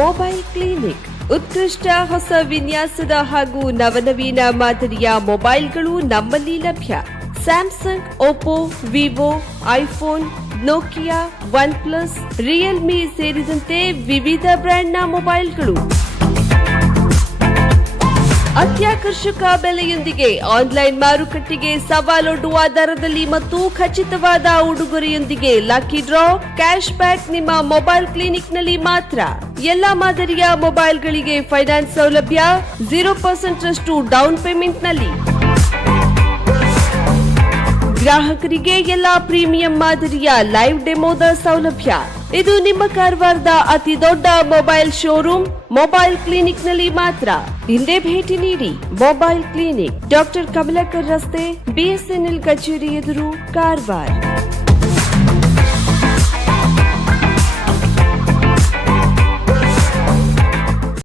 Mobile clinic ಉತ್ಕೃಷ್ಟ ಹೊಸ ವಿನ್ಯಾಸದ ಹಾಗೂ ನವನವೀನ ಮಾದರಿಯ ಮೊಬೈಲ್ಗಳು ನಮ್ಮಲ್ಲಿ ಲಭ್ಯ. Samsung, Oppo, Vivo, iPhone, Nokia, one plus, Realme ಸೇರಿದಂತೆ ವಿವಿಧ ಬ್ರ್ಯಾಂಡ್ನ ಮೊಬೈಲ್ಗಳು ಅತ್ಯಾಕರ್ಷಕ ಬೆಲೆಯೊಂದಿಗೆ ಆನ್ಲೈನ್ ಮಾರುಕಟ್ಟೆಗೆ ಸವಾಲೊಡ್ಡುವ ದರದಲ್ಲಿ ಮತ್ತು ಖಚಿತವಾದ ಉಡುಗೊರೆಯೊಂದಿಗೆ ಲಕ್ಕಿ ಡ್ರಾ, ಕ್ಯಾಶ್ ಬ್ಯಾಕ್ ನಿಮ್ಮ ಮೊಬೈಲ್ ಕ್ಲಿನಿಕ್ನಲ್ಲಿ ಮಾತ್ರ. ಎಲ್ಲಾ ಮಾದರಿಯ ಮೊಬೈಲ್ಗಳಿಗೆ ಫೈನಾನ್ಸ್ ಸೌಲಭ್ಯ 0% ರಷ್ಟು ಡೌನ್ ಪೇಮೆಂಟ್ನಲ್ಲಿ. ಗ್ರಾಹಕರಿಗೆ ಎಲ್ಲಾ ಪ್ರೀಮಿಯಂ ಮಾದರಿಯ ಲೈವ್ ಡೆಮೋದ ಸೌಲಭ್ಯ. ಇದು ನಿಮ್ಮ ಕಾರವಾರದ ಅತಿ ದೊಡ್ಡ ಮೊಬೈಲ್ ಶೋರೂಮ್ ಮೊಬೈಲ್ ಕ್ಲಿನಿಕ್ನಲ್ಲಿ ಮಾತ್ರ. ಹಿಂದೆ ಭೇಟಿ ನೀಡಿ. ಮೊಬೈಲ್ ಕ್ಲಿನಿಕ್, ಡಾಕ್ಟರ್ ಕಮಲಾಕರ್ ರಸ್ತೆ, ಬಿಎಸ್ಎನ್ಎಲ್ ಕಚೇರಿ ಎದುರು, ಕಾರವಾರ.